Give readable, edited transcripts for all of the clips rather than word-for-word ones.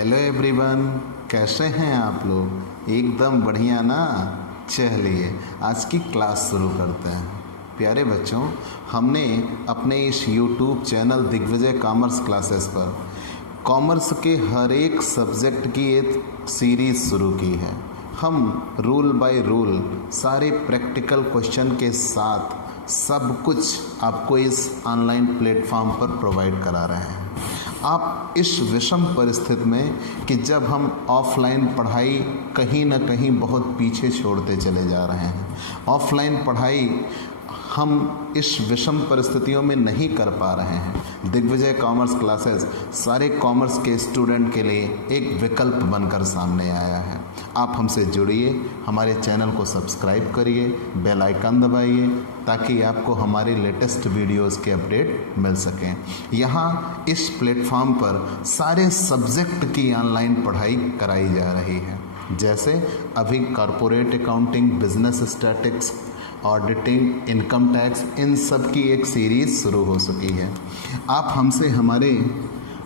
Hello everyone, कैसे हैं आप लोग? एकदम बढ़िया ना। चलिए आज की क्लास शुरू करते हैं। प्यारे बच्चों, हमने अपने इस YouTube channel Digvijay commerce classes पर कॉमर्स के हर एक सब्जेक्ट की एक सीरीज़ शुरू की है। हम रूल बाय रूल सारे प्रैक्टिकल क्वेश्चन के साथ सब कुछ आपको इस ऑनलाइन प्लेटफॉर्म पर प्रोवाइड करा रहे हैं। आप इस विषम परिस्थिति में कि जब हम ऑफलाइन पढ़ाई कहीं ना कहीं बहुत पीछे छोड़ते चले जा रहे हैं, ऑफलाइन पढ़ाई हम इस विषम परिस्थितियों में नहीं कर पा रहे हैं। दिग्विजय कॉमर्स क्लासेस सारे कॉमर्स के स्टूडेंट के लिए एक विकल्प बनकर सामने आया है। आप हमसे जुड़िए, हमारे चैनल को सब्सक्राइब करिए, बेल आइकन दबाइए ताकि आपको हमारे लेटेस्ट वीडियोस के अपडेट मिल सकें। यहाँ इस प्लेटफॉर्म पर सारे सब्जेक्ट की ऑनलाइन पढ़ाई कराई जा रही है। जैसे अभी corporate accounting, business statics, auditing, income tax, इन सब की एक सीरीज़ शुरू हो चुकी है। आप हमसे हमारे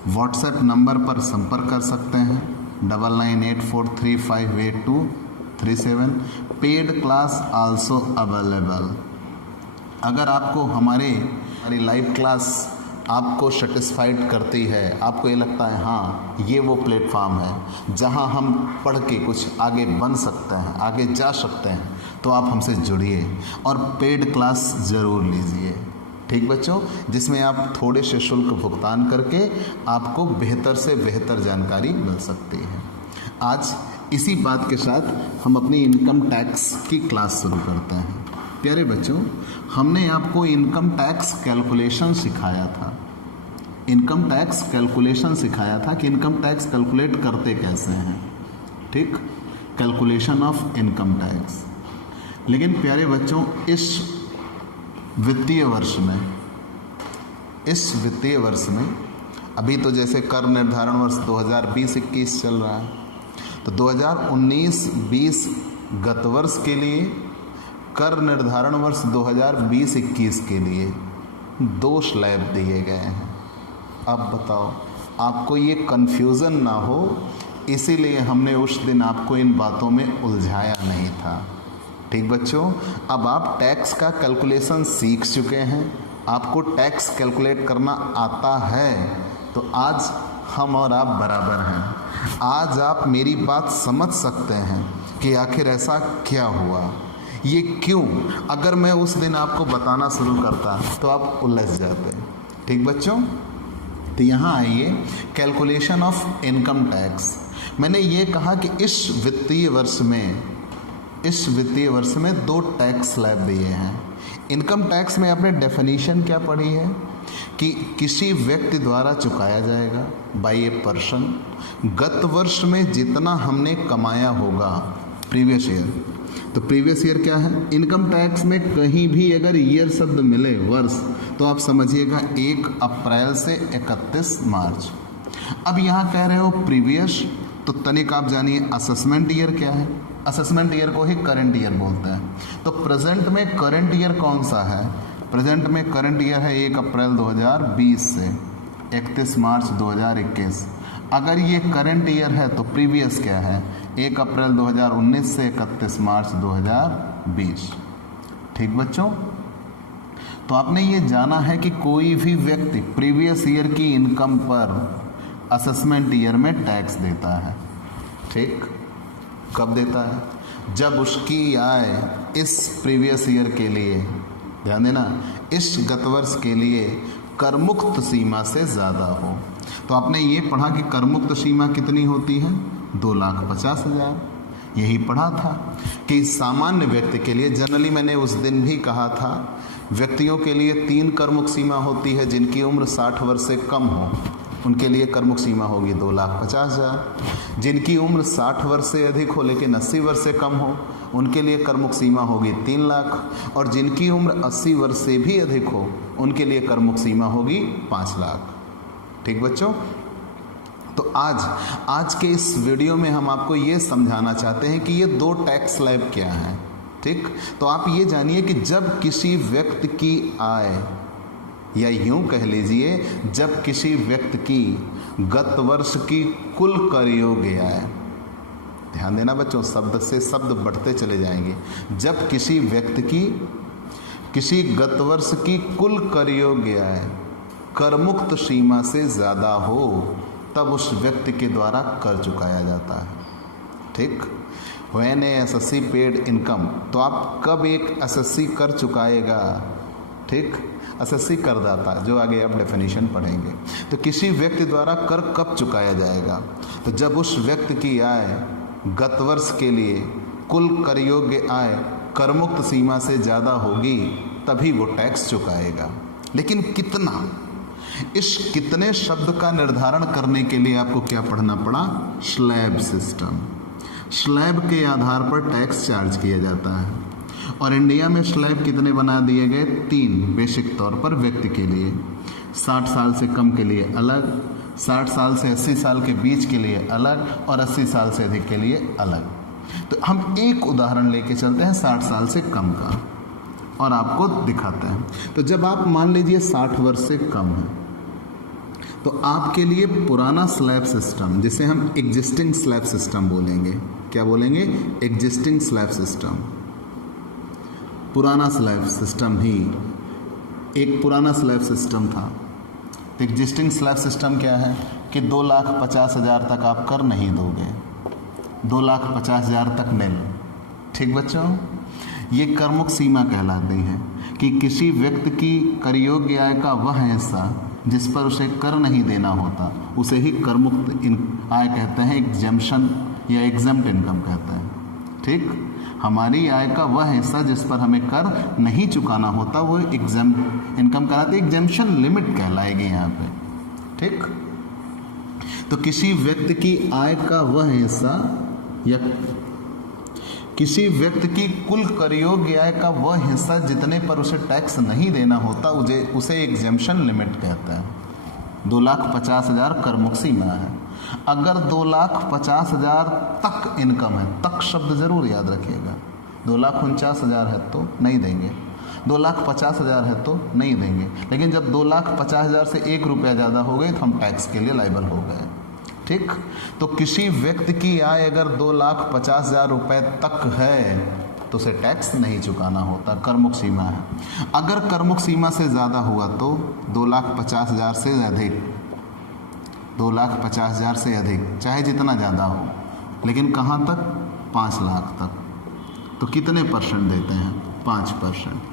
व्हाट्सएप नंबर पर संपर्क कर सकते हैं 9984358237। Paid class also available. अगर आपको हमारी लाइव क्लास आपको सेटिस्फाइड करती है, आपको ये लगता है हाँ ये वो प्लेटफॉर्म है जहाँ हम पढ़ के कुछ आगे बन सकते हैं, आगे जा सकते हैं, तो आप हमसे जुड़िए और पेड क्लास ज़रूर लीजिए। ठीक बच्चों, जिसमें आप थोड़े से शुल्क भुगतान करके आपको बेहतर से बेहतर जानकारी मिल सकती है। आज इसी बात के साथ हम अपनी इनकम टैक्स की क्लास शुरू करते हैं। प्यारे बच्चों, हमने आपको इनकम टैक्स कैलकुलेशन सिखाया था। इनकम टैक्स कैलकुलेशन सिखाया था कि इनकम टैक्स कैलकुलेट करते कैसे हैं। ठीक, कैलकुलेशन ऑफ इनकम टैक्स। लेकिन प्यारे बच्चों, इस वित्तीय वर्ष में अभी तो जैसे कर निर्धारण वर्ष 2020-21 चल रहा है, तो 2019-20 गत वर्ष के लिए, कर निर्धारण वर्ष 2020-21 के लिए 2 स्लैब दिए गए हैं। अब बताओ, आपको ये कन्फ्यूज़न ना हो, इसीलिए हमने उस दिन आपको इन बातों में उलझाया नहीं था। ठीक बच्चों, अब आप टैक्स का कैलकुलेशन सीख चुके हैं, आपको टैक्स कैलकुलेट करना आता है, तो आज हम और आप बराबर हैं। आज आप मेरी बात समझ सकते हैं कि आखिर ऐसा क्या हुआ, ये क्यों। अगर मैं उस दिन आपको बताना शुरू करता तो आप उलझ जाते। ठीक बच्चों, तो यहाँ आइए, कैलकुलेशन ऑफ इनकम टैक्स। मैंने ये कहा कि इस वित्तीय वर्ष में 2 टैक्स स्लैब दिए हैं। इनकम टैक्स में आपने डेफिनेशन क्या पढ़ी है कि किसी व्यक्ति द्वारा चुकाया जाएगा बाय ए पर्सन गत वर्ष में जितना हमने कमाया होगा प्रीवियस ईयर। तो प्रीवियस ईयर क्या है? इनकम टैक्स में कहीं भी अगर ईयर शब्द मिले, वर्ष, तो आप समझिएगा 1 अप्रैल से 31 मार्च। अब यहाँ कह रहे हो प्रीवियस, तो तनिक आप जानिए असेसमेंट ईयर क्या है। असेसमेंट ईयर को ही करंट ईयर बोलते हैं। तो प्रेजेंट में करंट ईयर कौन सा है? प्रेजेंट में करंट ईयर है 1 अप्रैल 2020 से 31 मार्च 2021। अगर ये करंट ईयर है तो प्रीवियस क्या है? 1 अप्रैल 2019 से 31 मार्च 2020। ठीक बच्चों, तो आपने ये जाना है कि कोई भी व्यक्ति प्रीवियस ईयर की इनकम पर असेसमेंट ईयर में टैक्स देता है। ठीक, कब देता है? जब उसकी आय इस प्रीवियस ईयर के लिए, ध्यान देना, इस गत वर्ष के लिए करमुक्त सीमा से ज़्यादा हो। तो आपने ये पढ़ा कि करमुक्त सीमा कितनी होती है? 2,50,000। यही पढ़ा था कि सामान्य व्यक्ति के लिए, जनरली मैंने उस दिन भी कहा था, व्यक्तियों के लिए 3 करमुक्त सीमा होती है। जिनकी उम्र 60 वर्ष से कम हो उनके लिए करमुक्त सीमा होगी 2,50,000। जिनकी उम्र 60 वर्ष से अधिक हो लेकिन 80 वर्ष से कम हो उनके लिए करमुक्त सीमा होगी 3 लाख। और जिनकी उम्र 80 वर्ष से भी अधिक हो उनके लिए करमुक्त सीमा होगी 5 लाख। ठीक बच्चों, तो आज के इस वीडियो में हम आपको ये समझाना चाहते हैं कि ये 2 टैक्स स्लैब क्या हैं। ठीक, तो आप ये जानिए कि जब किसी व्यक्ति की आय या यूं कह लीजिए जब किसी व्यक्ति की गत वर्ष की कुल कर योग्य आय, ध्यान देना बच्चों, शब्द से शब्द बढ़ते चले जाएंगे। जब किसी व्यक्ति की किसी गत वर्ष की कुल कर योग्य आय करमुक्त सीमा से ज़्यादा हो तब उस व्यक्ति के द्वारा कर चुकाया जाता है। ठीक, when A SSC paid income, तो आप कब एक एसएससी कर चुकाएगा? ठीक, एसएससी करदाता, जो आगे आप डेफिनेशन पढ़ेंगे। तो किसी व्यक्ति द्वारा कर कब चुकाया जाएगा? तो जब उस व्यक्ति की आय गत वर्ष के लिए कुल कर योग्य आय करमुक्त सीमा से ज़्यादा होगी तभी वो टैक्स चुकाएगा। लेकिन कितना, इस कितने शब्द का निर्धारण करने के लिए आपको क्या पढ़ना पड़ा? Slab system. स्लैब के आधार पर टैक्स चार्ज किया जाता है और इंडिया में स्लैब कितने बना दिए गए? 3 बेसिक तौर पर व्यक्ति के लिए, 60 साल से कम के लिए अलग, 60 साल से 80 साल के बीच के लिए अलग और 80 साल से अधिक के लिए अलग। तो हम एक उदाहरण लेके चलते हैं 60 साल से कम का और आपको दिखाते हैं। तो जब आप मान लीजिए 60 वर्ष से कम है तो आपके लिए पुराना स्लैब सिस्टम, जिसे हम एग्जिस्टिंग स्लैब सिस्टम बोलेंगे, क्या बोलेंगे? Existing slab system. पुराना स्लैब सिस्टम ही एक पुराना स्लैब सिस्टम था। तो एग्जिस्टिंग स्लैब सिस्टम क्या है कि 2,50,000 तक आप कर नहीं दोगे, 2,50,000 तक नील। ठीक बच्चों, ये करमुक्त सीमा कहलाती है कि किसी व्यक्ति की कर योग्य आय का वह हिस्सा जिस पर उसे कर नहीं देना होता उसे ही करमुक्त आय कहते हैं, एग्जेम्पशन या एग्जम्प्ट इनकम कहते हैं। ठीक, हमारी आय का वह हिस्सा जिस पर हमें कर नहीं चुकाना होता वो एग्जम्प्ट इनकम कहलाती है, एग्जेम्पशन लिमिट कहलाएगी यहाँ पे। ठीक, तो किसी व्यक्ति की आय का वह हिस्सा या किसी व्यक्ति की कुल कर योग्य आय का वह हिस्सा जितने पर उसे टैक्स नहीं देना होता उसे एग्जेम्पशन लिमिट कहते हैं। 2,50,000 करमुक्त सीमा है। अगर 2,50,000 तक इनकम है, तक शब्द जरूर याद रखिएगा, 2,49,000 है तो नहीं देंगे, 2,50,000 है तो नहीं देंगे। लेकिन जब 2,50,000 से 1 रुपया ज़्यादा हो गए तो हम टैक्स के लिए लायबल हो गए। ठीक, तो किसी व्यक्ति की आय अगर 2,50,000 रुपये तक है तो उसे टैक्स नहीं चुकाना होता, करमुक्त सीमा है। अगर करमुक्त सीमा से ज़्यादा हुआ तो 2,50,000 से अधिक, 2,50,000 से अधिक, चाहे जितना ज़्यादा हो, लेकिन कहाँ तक? 5 लाख तक। तो कितने परसेंट देते हैं? 5%।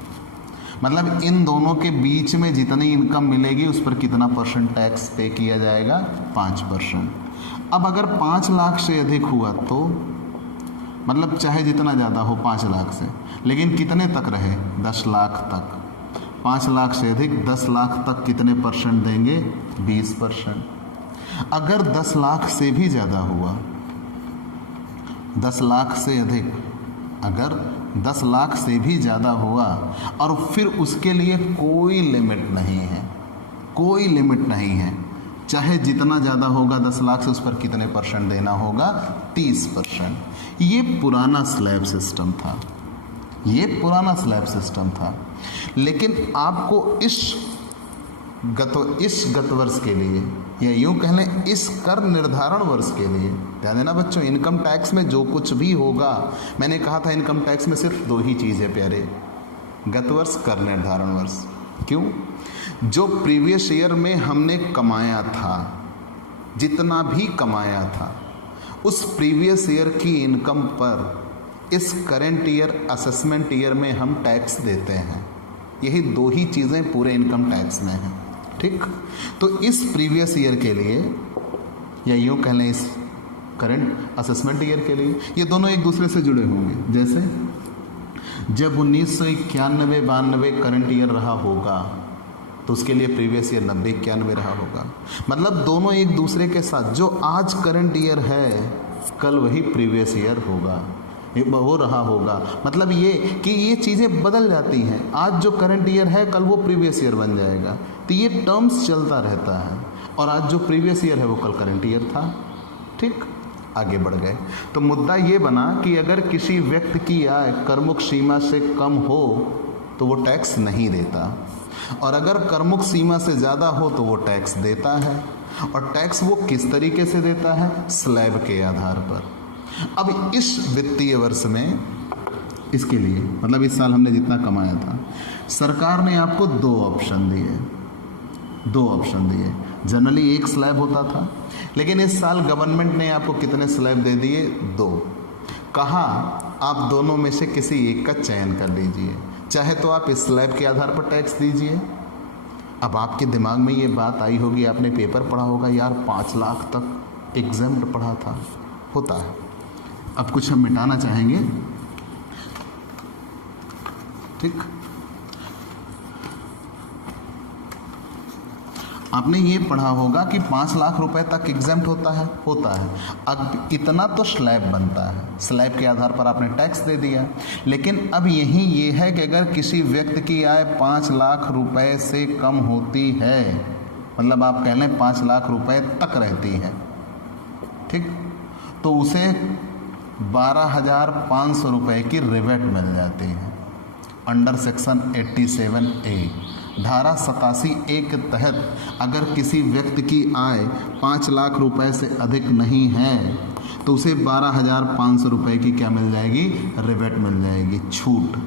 मतलब इन दोनों के बीच में जितनी इनकम मिलेगी उस पर कितना परसेंट टैक्स पे किया जाएगा? 5%। अब अगर 5 लाख से अधिक हुआ तो मतलब चाहे जितना ज़्यादा हो 5 लाख से, लेकिन कितने तक रहे? 10 लाख तक। 5 लाख से अधिक 10 लाख तक कितने परसेंट देंगे? 20%। अगर 10 लाख से भी ज़्यादा हुआ, 10 लाख से अधिक, अगर 10 लाख से भी ज़्यादा हुआ और फिर उसके लिए कोई लिमिट नहीं है, कोई लिमिट नहीं है, चाहे जितना ज़्यादा होगा 10 लाख से उस पर कितने परसेंट देना होगा? 30%। ये पुराना स्लैब सिस्टम था, ये पुराना स्लैब सिस्टम था। लेकिन आपको इस गत वर्ष के लिए या यूँ कह लें इस कर निर्धारण वर्ष के लिए, ध्यान देना बच्चों, इनकम टैक्स में जो कुछ भी होगा, मैंने कहा था इनकम टैक्स में सिर्फ 2 ही चीज़ है प्यारे, गत वर्ष, कर निर्धारण वर्ष। क्यों? जो प्रीवियस ईयर में हमने कमाया था, जितना भी कमाया था, उस प्रीवियस ईयर की इनकम पर इस करेंट ईयर असेसमेंट ईयर में हम टैक्स देते हैं। यही 2 ही चीज़ें पूरे इनकम टैक्स में हैं। ठीक, तो इस प्रीवियस ईयर के लिए या यूँ कह लें इस करंट असेसमेंट ईयर के लिए ये दोनों एक दूसरे से जुड़े होंगे। जैसे जब 1991-92 करंट ईयर रहा होगा तो उसके लिए प्रीवियस ईयर 90-91 रहा होगा। मतलब दोनों एक दूसरे के साथ, जो आज करंट ईयर है कल वही प्रीवियस ईयर होगा, वो रहा होगा। मतलब ये कि ये चीज़ें बदल जाती हैं, आज जो करंट ईयर है कल वो प्रीवियस ईयर बन जाएगा। तो ये टर्म्स चलता रहता है और आज जो प्रीवियस ईयर है वो कल करंट ईयर था। ठीक, आगे बढ़ गए तो मुद्दा ये बना कि अगर किसी व्यक्ति की आय करमुक्त सीमा से कम हो तो वो टैक्स नहीं देता। और अगर करमुक्त सीमा से ज़्यादा हो तो वो टैक्स देता है। और टैक्स वो किस तरीके से देता है? स्लैब के आधार पर। अब इस वित्तीय वर्ष में इसके लिए मतलब इस साल हमने जितना कमाया था, सरकार ने आपको दो ऑप्शन दिए। जनरली एक स्लैब होता था, लेकिन इस साल गवर्नमेंट ने आपको कितने स्लैब दे दिए? 2। कहा आप दोनों में से किसी एक का चयन कर लीजिए, चाहे तो आप इस स्लैब के आधार पर टैक्स दीजिए। अब आपके दिमाग में ये बात आई होगी, आपने पेपर पढ़ा होगा, यार 5 लाख तक एग्जैम्प्ट पढ़ा था, होता है। अब कुछ हम मिटाना चाहेंगे, ठीक। आपने ये पढ़ा होगा कि 5 लाख रुपए तक एग्जैम्प्ट होता है। अब इतना तो स्लैब बनता है, स्लैब के आधार पर आपने टैक्स दे दिया। लेकिन अब यही ये है कि अगर किसी व्यक्ति की आय 5 लाख रुपए से कम होती है, मतलब आप कह लें 5 लाख रुपए तक रहती है, ठीक, तो उसे 12,500 रुपये की रिबेट मिल जाती है अंडर सेक्शन 87A। धारा 87A के तहत अगर किसी व्यक्ति की आय 5 लाख रुपए से अधिक नहीं है तो उसे 12,500 रुपये की क्या मिल जाएगी? रिबेट मिल जाएगी, छूट।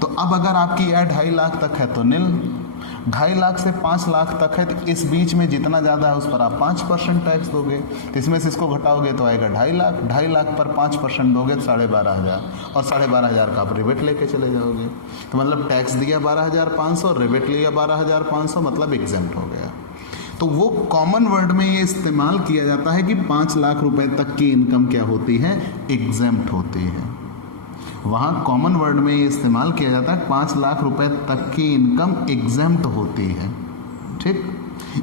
तो अब अगर आपकी आय 2.5 लाख तक है तो निल, 2.5 लाख से 5 लाख तक है तो इस बीच में जितना ज़्यादा है उस पर आप 5% टैक्स दोगे। तो इसमें से इसको घटाओगे तो आएगा 2.5 लाख। 2.5 लाख पर 5% दोगे तो 12,500, और 12,500 का आप रिबेट लेके चले जाओगे। तो मतलब टैक्स दिया 12,500, रिबेट लिया 12,500, मतलब एग्जैम्प्ट हो गया। तो वो कॉमन वर्ड में ये इस्तेमाल किया जाता है कि 5 लाख रुपए तक की इनकम क्या होती है? एग्जैम्प्ट होती है। वहाँ कॉमन वर्ड में ये इस्तेमाल किया जाता है 5 लाख रुपए तक की इनकम एग्जैम्प्ट होती है, ठीक।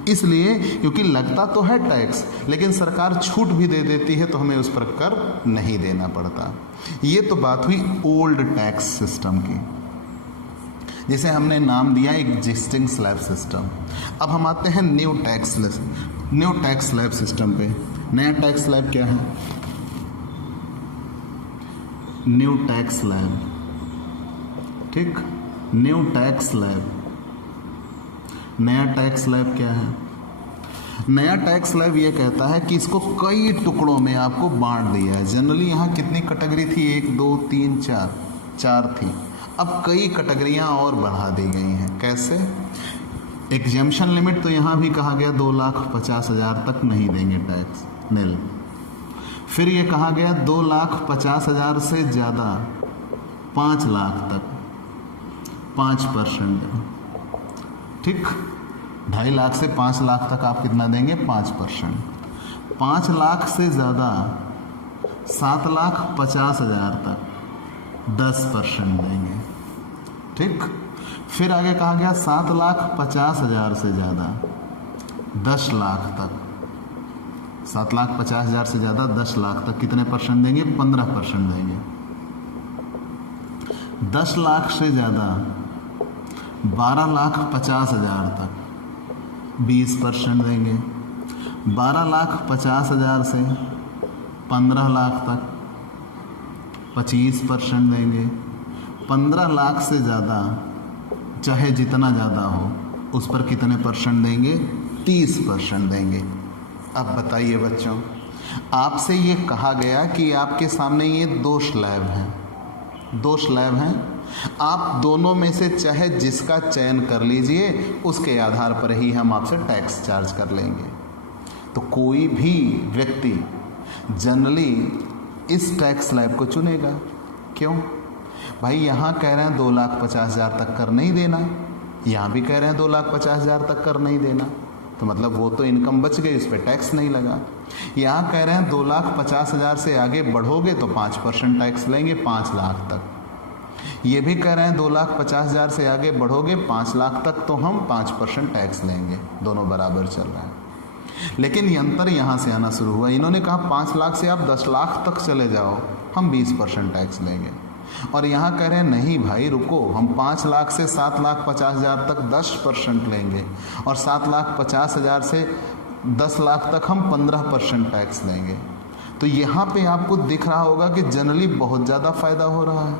इसलिए क्योंकि लगता तो है टैक्स, लेकिन सरकार छूट भी दे देती है तो हमें उस पर कर नहीं देना पड़ता। ये तो बात हुई ओल्ड टैक्स सिस्टम की, जिसे हमने नाम दिया एग्जिस्टिंग स्लैब सिस्टम। अब हम आते हैं न्यू टैक्स स्लैब सिस्टम पे। नया टैक्स स्लैब क्या है? न्यू टैक्स स्लैब, ठीक। न्यू टैक्स स्लैब, नया टैक्स स्लैब क्या है? नया टैक्स स्लैब ये कहता है कि इसको कई टुकड़ों में आपको बांट दिया है। जनरली यहाँ कितनी कैटेगरी थी? 1 2 3 4 थी। अब कई कैटेगरियाँ और बढ़ा दी गई हैं। कैसे? एग्जेम्पशन लिमिट तो यहाँ भी कहा गया 2,50,000 तक नहीं देंगे टैक्स, निल। फिर ये कहा गया 2,50,000 से ज़्यादा 5 लाख तक 5%, ठीक। 2.5 लाख से 5 लाख तक आप कितना देंगे? 5%। 5 लाख से ज़्यादा 7,50,000 तक 10% देंगे, ठीक। फिर आगे कहा गया 7,50,000 से ज़्यादा 10 लाख तक, 7,50,000 से ज़्यादा 10 लाख तक कितने परसेंट देंगे? 15% देंगे। 10 लाख से ज़्यादा 12,50,000 तक 20% देंगे। 12,50,000 से 15 लाख तक 25% देंगे। 15 लाख से ज़्यादा चाहे जितना ज़्यादा हो उस पर कितने परसेंट देंगे? 30% देंगे। अब बताइए बच्चों, आपसे ये कहा गया कि आपके सामने ये 2 स्लैब हैं, आप दोनों में से चाहे जिसका चयन कर लीजिए, उसके आधार पर ही हम आपसे टैक्स चार्ज कर लेंगे। तो कोई भी व्यक्ति जनरली इस टैक्स स्लैब को चुनेगा। क्यों भाई? यहाँ कह रहे हैं 2,50,000 तक कर नहीं देना, यहाँ भी कह रहे हैं 2,50,000 तक कर नहीं देना, तो मतलब वो तो इनकम बच गई, उस पर टैक्स नहीं लगा। यहाँ कह रहे हैं 2,50,000 से आगे बढ़ोगे तो 5% टैक्स लेंगे 5 लाख तक। ये भी कह रहे हैं 2,50,000 से आगे बढ़ोगे 5 लाख तक तो हम 5% टैक्स लेंगे। दोनों बराबर चल रहे हैं, लेकिन अंतर यहाँ से आना शुरू हुआ। इन्होंने कहा 5 लाख से आप 10 लाख तक चले जाओ, हम 20% टैक्स लेंगे। और यहाँ कह रहे हैं नहीं भाई रुको, हम 5 लाख से 7,50,000 तक 10% लेंगे, और 7,50,000 से 10 लाख तक हम 15% टैक्स लेंगे। तो यहाँ पे आपको दिख रहा होगा कि जनरली बहुत ज़्यादा फ़ायदा हो रहा है।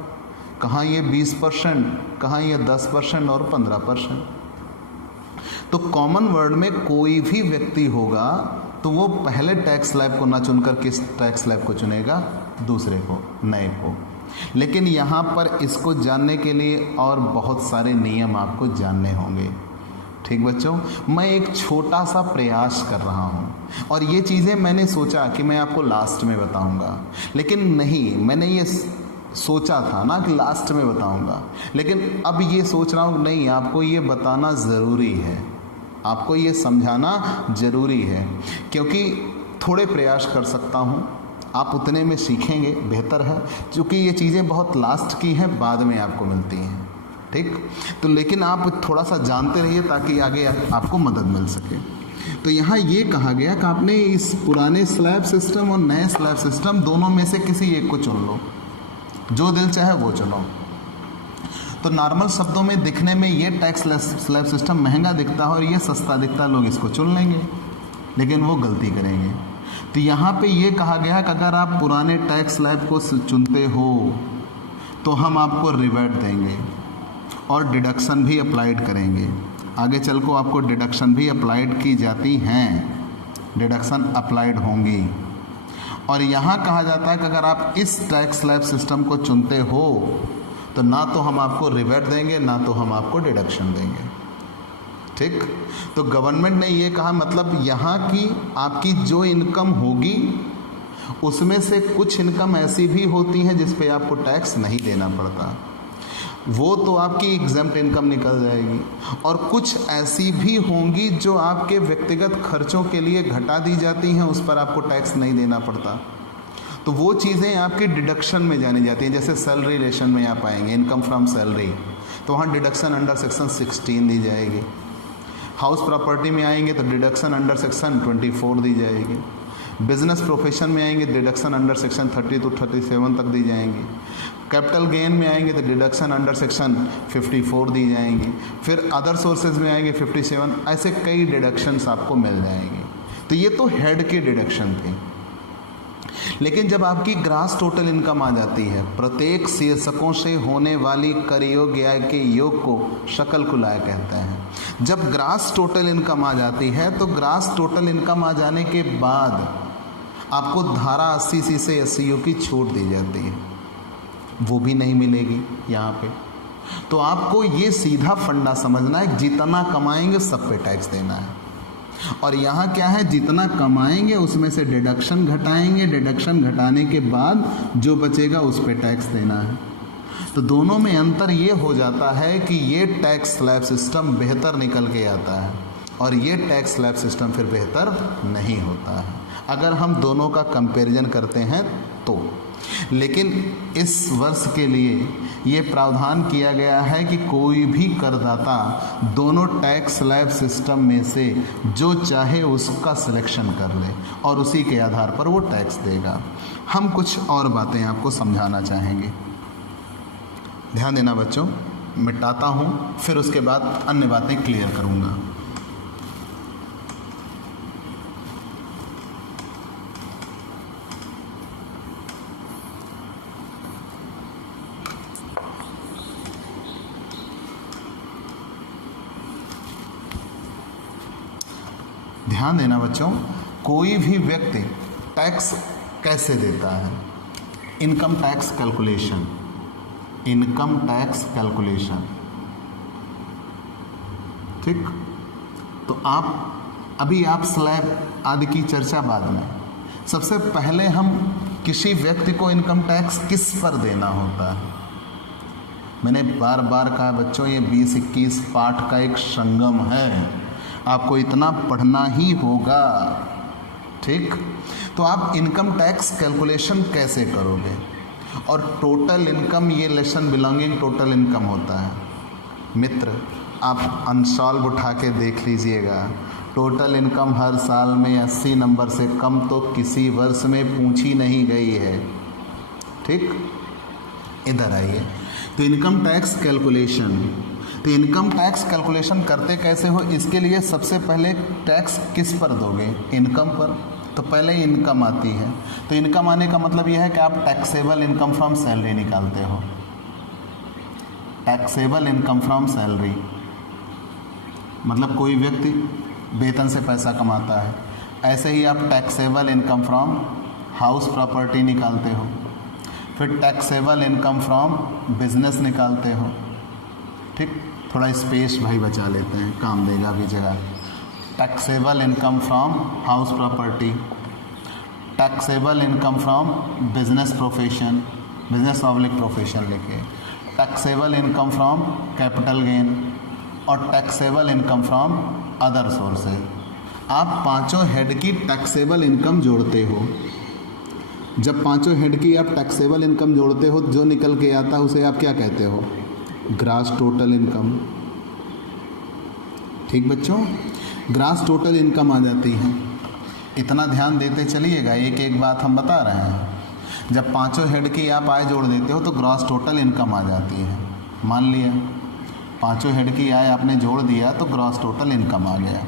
कहाँ ये 20%, कहाँ ये 10% और 15%। तो कॉमन वर्ड में कोई भी व्यक्ति होगा तो वो पहले टैक्स स्लैब को ना चुनकर किस टैक्स स्लैब को चुनेगा? दूसरे को, नए को। लेकिन यहाँ पर इसको जानने के लिए और बहुत सारे नियम आपको जानने होंगे। ठीक बच्चों, मैं एक छोटा सा प्रयास कर रहा हूँ और ये चीज़ें मैंने सोचा कि मैं आपको लास्ट में बताऊँगा, लेकिन नहीं, मैंने ये सोचा था ना कि लास्ट में बताऊँगा, लेकिन अब ये सोच रहा हूँ नहीं, आपको ये बताना ज़रूरी है, आपको ये समझाना ज़रूरी है, क्योंकि थोड़े प्रयास कर सकता हूँ, आप उतने में सीखेंगे, बेहतर है, क्योंकि ये चीज़ें बहुत लास्ट की हैं, बाद में आपको मिलती हैं। ठीक, तो लेकिन आप थोड़ा सा जानते रहिए ताकि आगे आपको मदद मिल सके। तो यहाँ ये कहा गया कि आपने इस पुराने स्लैब सिस्टम और नए स्लैब सिस्टम दोनों में से किसी एक को चुन लो, जो दिल चाहे वो चुनो। तो नॉर्मल शब्दों में दिखने में ये टैक्स स्लैब सिस्टम महंगा दिखता है और ये सस्ता दिखता है, लोग इसको चुन लेंगे, लेकिन वो गलती करेंगे। तो यहाँ पे ये कहा गया कि अगर आप पुराने टैक्स स्लैब को चुनते हो तो हम आपको रिबेट देंगे और डिडक्शन भी अप्लाइड करेंगे। आगे चल को आपको डिडक्शन भी अप्लाइड की जाती हैं, डिडक्शन अप्लाइड होंगी। और यहाँ कहा जाता है कि अगर आप इस टैक्स स्लैब सिस्टम को चुनते हो तो ना तो हम आपको रिबेट देंगे, ना तो हम आपको डिडक्शन देंगे। ठीक, तो गवर्नमेंट ने ये कहा, मतलब यहाँ की आपकी जो इनकम होगी उसमें से कुछ इनकम ऐसी भी होती हैं जिस पे आपको टैक्स नहीं देना पड़ता, वो तो आपकी एग्जम्प्ट इनकम निकल जाएगी, और कुछ ऐसी भी होंगी जो आपके व्यक्तिगत खर्चों के लिए घटा दी जाती हैं, उस पर आपको टैक्स नहीं देना पड़ता। तो वो चीज़ें आपकी डिडक्शन में जानी जाती हैं। जैसे सैलरी रेशन में आप आएंगे, इनकम फ्रॉम सैलरी, तो वहाँ डिडक्शन अंडर सेक्शन 16 दी जाएगी। हाउस प्रॉपर्टी में आएंगे तो डिडक्शन अंडर सेक्शन 24 दी जाएगी। बिजनेस प्रोफेशन में आएंगे डिडक्शन अंडर सेक्शन 30 to 37 तक दी जाएंगी। कैपिटल गेन में आएंगे तो डिडक्शन अंडर सेक्शन 54 दी जाएंगी। फिर अदर सोर्सेज में आएंगे 57, ऐसे कई डिडक्शंस आपको मिल जाएंगे। तो ये तो हेड के डिडक्शन थे। लेकिन जब आपकी ग्रास टोटल इनकम आ जाती है, प्रत्येक शीर्षकों से होने वाली कर योग्य आय के योग को शकल कुल आय कहते हैं। जब ग्रास टोटल इनकम आ जाती है तो ग्रास टोटल इनकम आ जाने के बाद आपको धारा 80C से SCU की छूट दी जाती है, वो भी नहीं मिलेगी यहाँ पे। तो आपको ये सीधा फंडा समझना है, जितना कमाएंगे सब पे टैक्स देना है। और यहाँ क्या है, जितना कमाएंगे उसमें से डिडक्शन घटाएंगे, डिडक्शन घटाने के बाद जो बचेगा उस पे टैक्स देना है। तो दोनों में अंतर ये हो जाता है कि ये टैक्स स्लैब सिस्टम बेहतर निकल के आता है और ये टैक्स स्लैब सिस्टम फिर बेहतर नहीं होता है अगर हम दोनों का कंपैरिजन करते हैं तो। लेकिन इस वर्ष के लिए ये प्रावधान किया गया है कि कोई भी करदाता दोनों टैक्स स्लैब सिस्टम में से जो चाहे उसका सिलेक्शन कर ले और उसी के आधार पर वो टैक्स देगा। हम कुछ और बातें आपको समझाना चाहेंगे, ध्यान देना बच्चों। मिटाता हूँ, फिर उसके बाद अन्य बातें क्लियर करूँगा। ध्यान देना बच्चों, कोई भी व्यक्ति टैक्स कैसे देता है? Income tax calculation, income tax calculation. ठीक, तो आप स्लैब आदि की चर्चा बाद में। सबसे पहले हम किसी व्यक्ति को इनकम टैक्स किस पर देना होता है? मैंने बार बार कहा बच्चों, ये 20-21 पाठ का एक संगम है, आपको इतना पढ़ना ही होगा। ठीक, तो आप इनकम टैक्स कैलकुलेशन कैसे करोगे? और टोटल इनकम, ये लेसन बिलोंगिंग टोटल इनकम होता है मित्र, आप अनसॉल्व उठा के देख लीजिएगा। टोटल इनकम हर साल में 80 नंबर से कम तो किसी वर्ष में पूछी नहीं गई है। ठीक, इधर आइए। तो इनकम टैक्स कैलकुलेशन, तो इनकम टैक्स कैलकुलेशन करते कैसे हो? इसके लिए सबसे पहले टैक्स किस पर दोगे? इनकम पर। तो पहले इनकम आती है, तो इनकम आने का मतलब यह है कि आप टैक्सेबल इनकम फ्रॉम सैलरी निकालते हो, टैक्सेबल इनकम फ्रॉम सैलरी। मतलब कोई व्यक्ति वेतन से पैसा कमाता है। ऐसे ही आप taxable income from house property निकालते हो, फिर टैक्सेबल इनकम फ्रॉम बिजनेस निकालते हो। ठीक, थोड़ा स्पेस भाई बचा लेते हैं, काम देगा अभी जगह। Taxable income from house property, taxable income from business profession, business oblique profession लिखे, taxable income from capital gain और taxable income from other sources. आप पांचों हेड की टैक्सेबल इनकम जोड़ते हो। जब पांचों हेड की आप टैक्सेबल इनकम जोड़ते हो, जो निकल के आता है उसे आप क्या कहते हो? Grass total income. ठीक बच्चों, ग्रास टोटल इनकम आ जाती है। इतना ध्यान देते चलिएगा, एक एक बात हम बता रहे हैं। जब पांचों हेड की आप आय जोड़ देते हो तो ग्रॉस टोटल इनकम आ जाती है। मान लिया पांचों हेड की आय आपने जोड़ दिया तो ग्रॉस टोटल इनकम आ गया।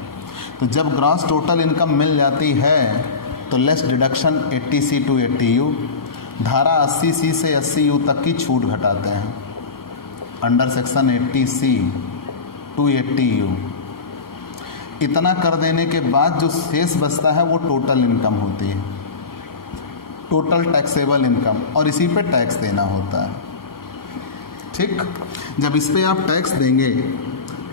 तो जब ग्रॉस टोटल इनकम मिल जाती है तो less deduction 80C to 80U, धारा 80C से 80U तक की छूट घटाते हैं under section 80C to 80U। इतना कर देने के बाद जो शेष बचता है वो टोटल इनकम होती है, टोटल टैक्सेबल इनकम, और इसी पे टैक्स देना होता है। ठीक, जब इस पे आप टैक्स देंगे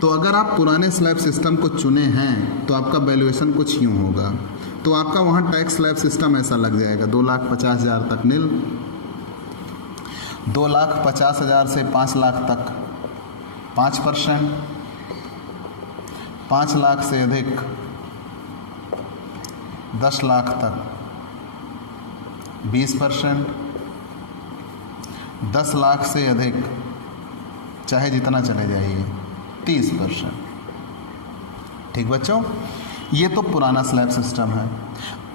तो अगर आप पुराने स्लैब सिस्टम को चुने हैं तो आपका वैल्यूएशन कुछ यूँ होगा। तो आपका वहाँ टैक्स स्लैब सिस्टम ऐसा लग जाएगा 2,50,000 तक नील, 2,50,000 से 5 लाख तक 5%, 5 लाख से अधिक 10 लाख तक 20%, 10 लाख से अधिक चाहे जितना चले जाइए 30%। ठीक बच्चों, ये तो पुराना स्लैब सिस्टम है।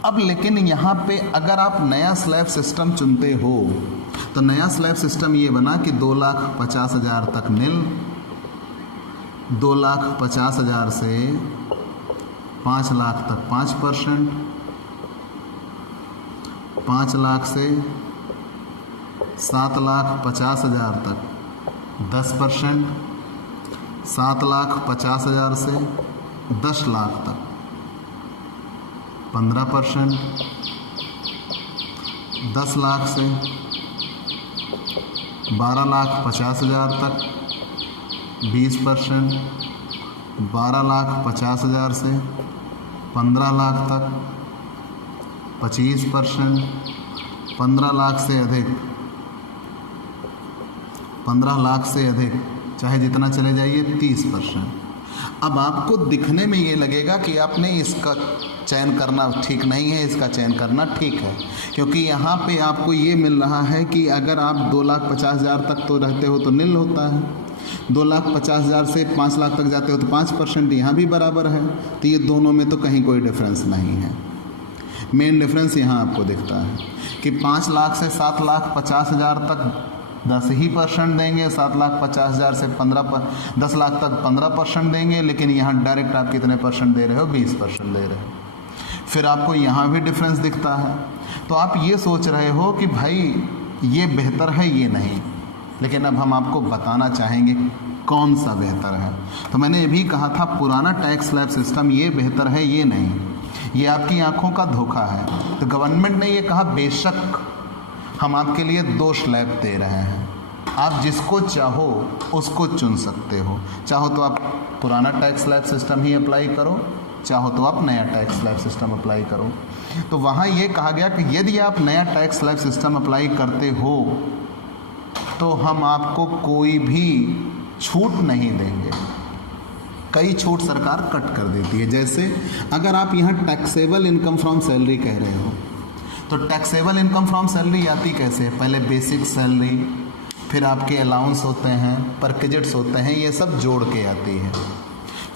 अब लेकिन यहाँ पे अगर आप नया स्लैब सिस्टम चुनते हो तो नया स्लैब सिस्टम ये बना कि 2,50,000 तक नील, 2,50,000 से 5 लाख तक 5%, 5 लाख से 7,50,000 तक 10%, 7,50,000 से 10 लाख तक 15%, 10 लाख से 12,50,000 तक 20%, 12,50,000 से 15 लाख तक 25%, 15 लाख से अधिक 15 लाख से अधिक चाहे जितना चले जाइए 30%। अब आपको दिखने में ये लगेगा कि आपने इसका चयन करना ठीक नहीं है, इसका चयन करना ठीक है, क्योंकि यहाँ पे आपको ये मिल रहा है कि अगर आप 2,50,000 तक तो रहते हो तो नील होता है, 2,50,000 से 5 लाख तक जाते हो तो 5%, यहाँ भी बराबर है। तो ये दोनों में तो कहीं कोई डिफरेंस नहीं है। मेन डिफरेंस यहाँ आपको दिखता है कि 5 लाख से 7,50,000 तक 10% देंगे, 7,50,000 से 10 लाख तक 15% देंगे, लेकिन यहाँ डायरेक्ट आप कितने परसेंट दे रहे हो? 20% दे रहे हो। फिर आपको यहाँ भी डिफरेंस दिखता है। तो आप ये सोच रहे हो कि भाई ये बेहतर है, ये नहीं, लेकिन अब हम आपको बताना चाहेंगे कौन सा बेहतर है। तो मैंने ये भी कहा था पुराना टैक्स स्लैब सिस्टम ये बेहतर है, ये नहीं, ये आपकी आंखों का धोखा है। तो गवर्नमेंट ने ये कहा बेशक हम आपके लिए 2 स्लैब दे रहे हैं, आप जिसको चाहो उसको चुन सकते हो। चाहो तो आप पुराना टैक्स स्लैब सिस्टम ही अप्लाई करो, चाहो तो आप नया टैक्स स्लैब सिस्टम अप्लाई करो। तो वहाँ ये कहा गया कि यदि आप नया टैक्स स्लैब सिस्टम अप्लाई करते हो तो हम आपको कोई भी छूट नहीं देंगे। कई छूट सरकार कट कर देती है। जैसे अगर आप यहाँ टैक्सेबल इनकम फ्रॉम सैलरी कह रहे हो तो टैक्सेबल इनकम फ्रॉम सैलरी आती कैसे है? पहले बेसिक सैलरी, फिर आपके अलाउंस होते हैं, परकेजेट्स होते हैं, ये सब जोड़ के आती है।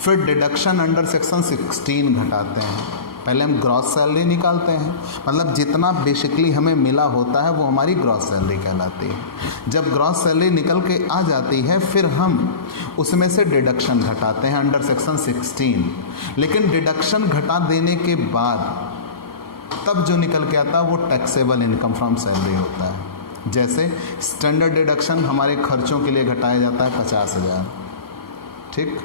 फिर डिडक्शन अंडर सेक्शन 16 घटाते हैं। पहले हम ग्रॉस सैलरी निकालते हैं, मतलब जितना बेसिकली हमें मिला होता है वो हमारी ग्रॉस सैलरी कहलाती है। जब ग्रॉस सैलरी निकल के आ जाती है फिर हम उसमें से डिडक्शन घटाते हैं अंडर सेक्शन 16। लेकिन डिडक्शन घटा देने के बाद तब जो निकल के आता है वो टैक्सेबल इनकम फ्रॉम सैलरी होता है। जैसे स्टैंडर्ड डिडक्शन हमारे खर्चों के लिए घटाया जाता है 50,000, ठीक,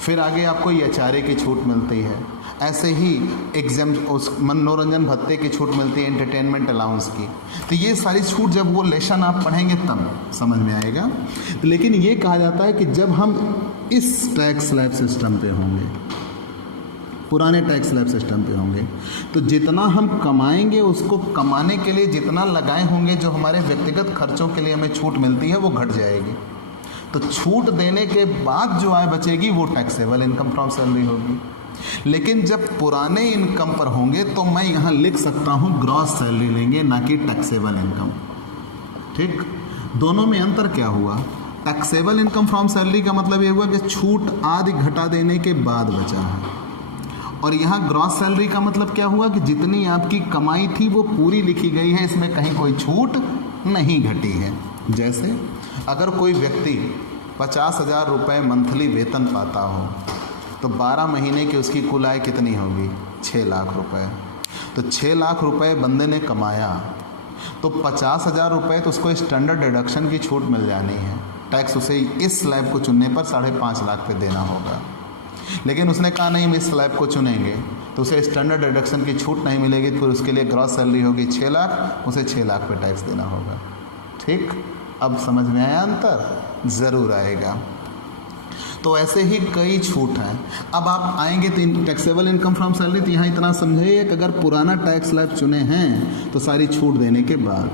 फिर आगे आपको एचआरए की छूट मिलती है, ऐसे ही एग्जाम उस मनोरंजन भत्ते की छूट मिलती है, एंटरटेनमेंट अलाउंस की। तो ये सारी छूट जब वो लेसन आप पढ़ेंगे तब समझ में आएगा। लेकिन ये कहा जाता है कि जब हम इस टैक्स स्लैब सिस्टम पे होंगे, पुराने टैक्स स्लैब सिस्टम पे होंगे, तो जितना हम कमाएंगे उसको कमाने के लिए जितना लगाए होंगे, जो हमारे व्यक्तिगत खर्चों के लिए हमें छूट मिलती है वो घट जाएगी। तो छूट देने के बाद जो आय बचेगी वो टैक्सेबल इनकम फ्रॉम सैलरी होगी। लेकिन जब पुराने इनकम पर होंगे तो मैं यहाँ लिख सकता हूँ ग्रॉस सैलरी लेंगे, ना कि टैक्सेबल इनकम। ठीक, दोनों में अंतर क्या हुआ? टैक्सेबल इनकम फ्रॉम सैलरी का मतलब ये हुआ कि छूट आदि घटा देने के बाद बचा है, और यहाँ ग्रॉस सैलरी का मतलब क्या हुआ कि जितनी आपकी कमाई थी वो पूरी लिखी गई है, इसमें कहीं कोई छूट नहीं घटी है। जैसे अगर कोई व्यक्ति 50,000 रुपये मंथली वेतन पाता हो तो 12 महीने की उसकी कुल आय कितनी होगी? 6 लाख रुपए। तो 6 लाख रुपए बंदे ने कमाया तो 50,000 रुपये तो उसको स्टैंडर्ड डिडक्शन की छूट मिल जानी है। टैक्स उसे इस स्लैब को चुनने पर 5.5 लाख पे देना होगा। लेकिन उसने कहा नहीं, हम इस स्लैब को चुनेंगे, तो उसे स्टैंडर्ड डिडक्शन की छूट नहीं मिलेगी। फिर उसके लिए ग्रॉस सैलरी होगी 6 लाख, उसे 6 लाख पे टैक्स देना होगा। ठीक, अब समझ में आया अंतर? ज़रूर आएगा। तो ऐसे ही कई छूट हैं। अब आप आएंगे तो टैक्सेबल इनकम फ्रॉम सैलरी, तो यहाँ इतना समझिए कि अगर पुराना टैक्स स्लैब चुने हैं तो सारी छूट देने के बाद,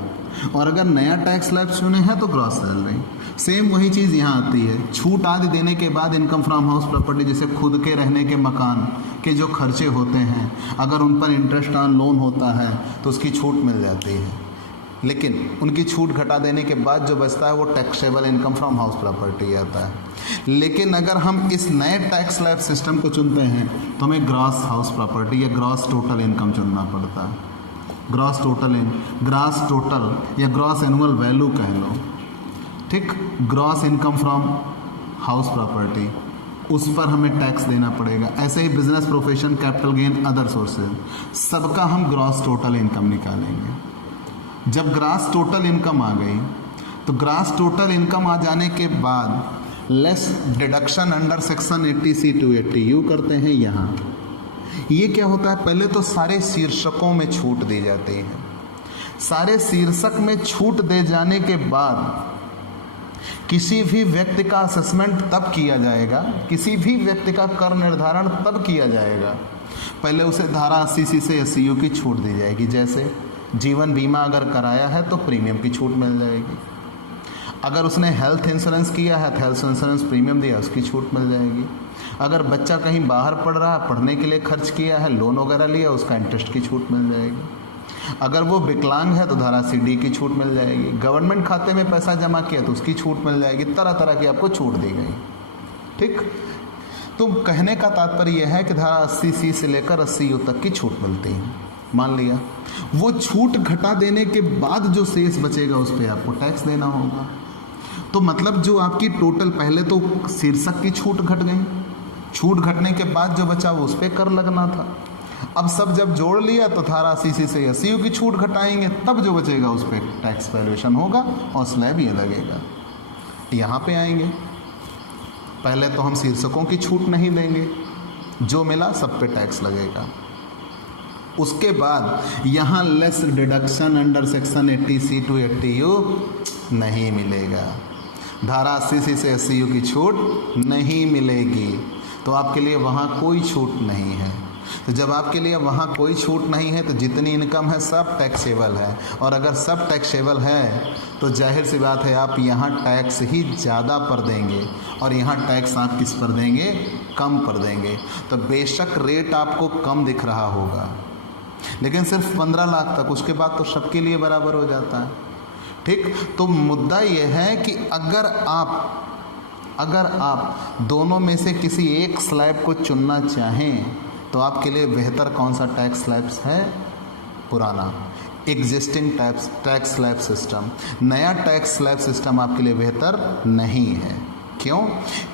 और अगर नया टैक्स स्लैब चुने हैं तो ग्रॉस सैलरी। सेम वही चीज़ यहाँ आती है, छूट आदि देने के बाद इनकम फ्रॉम हाउस प्रॉपर्टी, जैसे खुद के रहने के मकान के जो खर्चे होते हैं, अगर उन पर इंटरेस्ट ऑन लोन होता है तो उसकी छूट मिल जाती है। लेकिन उनकी छूट घटा देने के बाद जो बचता है वो taxable income from house property आता है। लेकिन अगर हम इस नए टैक्स स्लैब सिस्टम को चुनते हैं तो हमें ग्रॉस हाउस प्रॉपर्टी या ग्रॉस टोटल इनकम चुनना पड़ता है। ग्रॉस टोटल या ग्रॉस एनुअल वैल्यू कह लो। ठीक, gross income from house property, उस पर हमें टैक्स देना पड़ेगा। ऐसे ही business, profession, capital gain, other sources, सबका हम ग्रॉस टोटल इनकम निकालेंगे। जब ग्रास टोटल इनकम आ गई तो ग्रास टोटल इनकम आ जाने के बाद less deduction under section 80C to 80U करते हैं। यहाँ ये क्या होता है? पहले तो सारे शीर्षकों में छूट दी जाती है। सारे शीर्षक में छूट दे जाने के बाद किसी भी व्यक्ति का असेसमेंट तब किया जाएगा, किसी भी व्यक्ति का कर निर्धारण तब किया जाएगा, पहले उसे धारा 80C से 80U की छूट दी जाएगी। जैसे जीवन बीमा अगर कराया है तो प्रीमियम की छूट मिल जाएगी। अगर उसने हेल्थ इंश्योरेंस किया है तो हेल्थ इंश्योरेंस प्रीमियम दिया, उसकी छूट मिल जाएगी। अगर बच्चा कहीं बाहर पढ़ रहा है, पढ़ने के लिए खर्च किया है, लोन वगैरह लिया, उसका इंटरेस्ट की छूट मिल जाएगी। अगर वो विकलांग है तो धारा CD की छूट मिल जाएगी। गवर्नमेंट खाते में पैसा जमा किया तो उसकी छूट मिल जाएगी। तरह तरह की आपको छूट दी गई। ठीक, तो कहने का तात्पर्य यह है कि धारा 80C से लेकर 80U तक की छूट मिलती है। मान लिया वो छूट घटा देने के बाद जो शेष बचेगा उस पर आपको टैक्स देना होगा। तो मतलब जो आपकी टोटल, पहले तो शीर्षक की छूट घट गई, छूट घटने के बाद जो बचा वो उस पर कर लगना था। अब सब जब जोड़ लिया तो धारा 80C से 80U की छूट घटाएंगे, तब जो बचेगा उस पर टैक्स वैल्यूएशन होगा और स्लैब ये लगेगा। यहाँ पे आएंगे, पहले तो हम शीर्षकों की छूट नहीं देंगे, जो मिला सब पे टैक्स लगेगा। उसके बाद यहाँ less deduction under section 80C to 80U नहीं मिलेगा। धारा 80C से 80U की छूट नहीं मिलेगी, तो आपके लिए वहाँ कोई छूट नहीं है। तो जब आपके लिए वहाँ कोई छूट नहीं है तो जितनी इनकम है सब टैक्सेबल है, और अगर सब टैक्सेबल है तो जाहिर सी बात है आप यहाँ टैक्स ही ज़्यादा पर देंगे, और यहाँ टैक्स आप किस पर देंगे? कम पर देंगे। तो बेशक रेट आपको कम दिख रहा होगा, लेकिन सिर्फ 15 लाख तक, उसके बाद तो सबके लिए बराबर हो जाता है। ठीक, तो मुद्दा यह है कि अगर आप दोनों में से किसी एक स्लैब को चुनना चाहें तो आपके लिए बेहतर कौन सा टैक्स स्लैब है? पुराना एग्जिस्टिंग टैक्स स्लैब सिस्टम। नया टैक्स स्लैब सिस्टम आपके लिए बेहतर नहीं है। क्यों?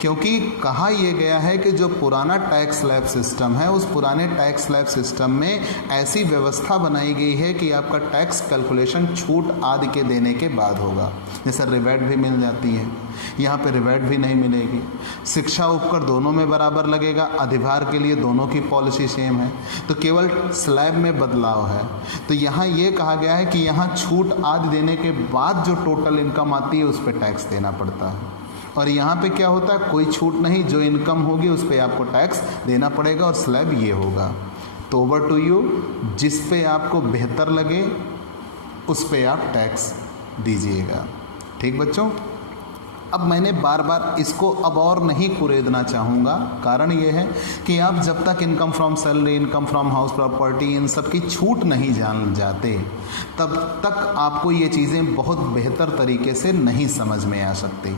क्योंकि कहा यह गया है कि जो पुराना टैक्स स्लैब सिस्टम है, उस पुराने टैक्स स्लैब सिस्टम में ऐसी व्यवस्था बनाई गई है कि आपका टैक्स कैलकुलेशन छूट आदि के देने के बाद होगा। जैसे रिबेट भी मिल जाती है, यहाँ पे रिबेट भी नहीं मिलेगी। शिक्षा उपकर दोनों में बराबर लगेगा, अधिभार के लिए दोनों की पॉलिसी सेम है, तो केवल स्लैब में बदलाव है। तो यहाँ ये कहा गया है कि यहाँ छूट आदि देने के बाद जो टोटल इनकम आती है उस पर टैक्स देना पड़ता है, और यहाँ पे क्या होता है, कोई छूट नहीं, जो इनकम होगी उस पर आपको टैक्स देना पड़ेगा, और स्लैब ये होगा। तो ओवर टू यू, जिस पे आपको बेहतर लगे उस पे आप टैक्स दीजिएगा। ठीक बच्चों, अब मैंने बार बार इसको अब और नहीं कुरेदना चाहूँगा। कारण ये है कि आप जब तक income from salary, income from house property, इन सब की छूट नहीं जान जाते, तब तक आपको ये चीज़ें बहुत बेहतर तरीके से नहीं समझ में आ सकती।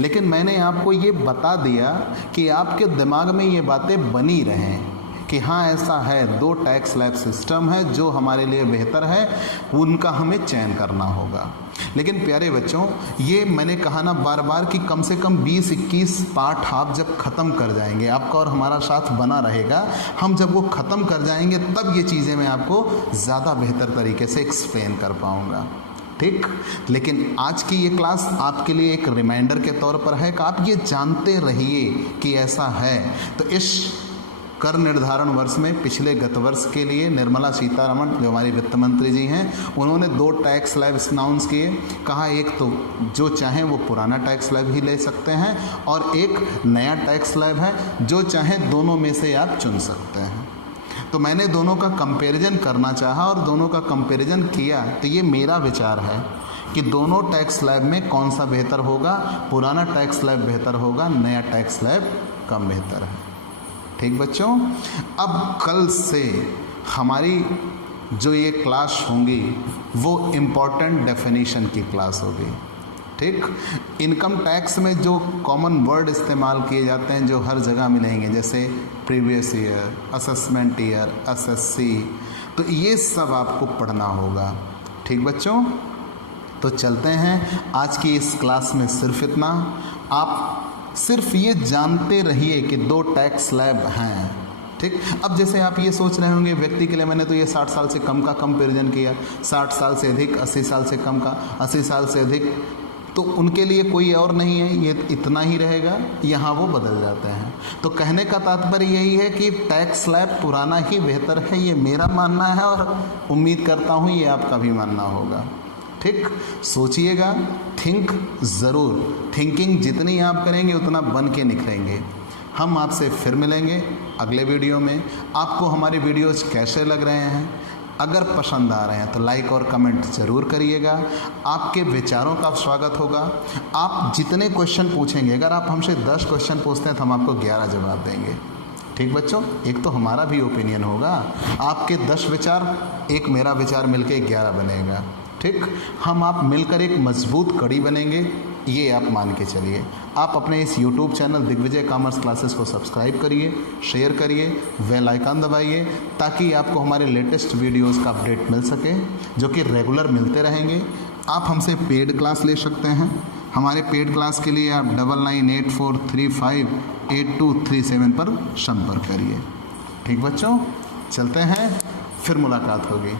लेकिन मैंने आपको ये बता दिया कि आपके दिमाग में ये बातें बनी रहें कि हाँ ऐसा है, दो टैक्स स्लैब सिस्टम है जो हमारे लिए बेहतर है, उनका हमें चयन करना होगा। लेकिन प्यारे बच्चों, ये मैंने कहा ना बार बार कि कम से कम 20-21 पार्ट आप जब ख़त्म कर जाएंगे, आपका और हमारा साथ बना रहेगा, हम जब वो ख़त्म कर जाएंगे तब ये चीज़ें मैं आपको ज़्यादा बेहतर तरीके से एक्सप्लेन कर पाऊँगा। ठीक, लेकिन आज की ये क्लास आपके लिए एक रिमाइंडर के तौर पर है कि आप ये जानते रहिए कि ऐसा है। तो इस कर निर्धारण वर्ष में पिछले गत वर्ष के लिए निर्मला सीतारमण जो हमारी वित्त मंत्री जी हैं, उन्होंने 2 टैक्स स्लैब अनाउंस किए। कहा एक तो जो चाहें वो पुराना टैक्स स्लैब ही ले सकते हैं, और एक नया टैक्स स्लैब है, जो चाहें दोनों में से आप चुन सकते हैं। तो मैंने दोनों का कंपैरिजन करना चाहा और दोनों का कंपैरिजन किया। तो ये मेरा विचार है कि दोनों टैक्स स्लैब में कौन सा बेहतर होगा, पुराना टैक्स स्लैब बेहतर होगा, नया टैक्स स्लैब कम बेहतर है। ठीक बच्चों, अब कल से हमारी जो ये क्लास होंगी वो इम्पॉर्टेंट डेफिनेशन की क्लास होगी। ठीक, इनकम टैक्स में जो कॉमन वर्ड इस्तेमाल किए जाते हैं, जो हर जगह मिलेंगे, जैसे previous year, assessment year, SSC, तो ये सब आपको पढ़ना होगा। ठीक बच्चों, तो चलते हैं। आज की इस क्लास में सिर्फ इतना। आप सिर्फ ये जानते रहिए कि 2 टैक्स स्लैब हैं। ठीक, अब जैसे आप ये सोच रहे होंगे व्यक्ति के लिए मैंने तो ये 60 साल से कम का कंपैरिजन किया, 60 साल से अधिक, 80 साल से कम का, 80 साल से अधिक, तो उनके लिए कोई और नहीं है, ये इतना ही रहेगा, यहाँ वो बदल जाते हैं। तो कहने का तात्पर्य यही है कि टैक्स स्लैब पुराना ही बेहतर है, ये मेरा मानना है, और उम्मीद करता हूँ ये आपका भी मानना होगा। ठीक, सोचिएगा, थिंक ज़रूर। थिंकिंग जितनी आप करेंगे उतना बन के निखरेंगे। हम आपसे फिर मिलेंगे अगले वीडियो में। आपको हमारे वीडियोज़ कैसे लग रहे हैं? अगर पसंद आ रहे हैं तो लाइक और कमेंट ज़रूर करिएगा। आपके विचारों का स्वागत होगा। आप जितने क्वेश्चन पूछेंगे, अगर आप हमसे 10 क्वेश्चन पूछते हैं तो हम आपको 11 जवाब देंगे। ठीक बच्चों, एक तो हमारा भी ओपिनियन होगा, आपके 10 विचार, एक मेरा विचार मिलके 11 बनेगा। ठीक, हम आप मिलकर एक मजबूत कड़ी बनेंगे, ये आप मान के चलिए। आप अपने इस YouTube channel Digvijay commerce classes को सब्सक्राइब करिए, शेयर करिए, बेल आइकन दबाइए, ताकि आपको हमारे लेटेस्ट वीडियोस का अपडेट मिल सके, जो कि रेगुलर मिलते रहेंगे। आप हमसे पेड क्लास ले सकते हैं। हमारे पेड क्लास के लिए आप 9984358237 पर संपर्क करिए। ठीक बच्चों, चलते हैं, फिर मुलाकात होगी।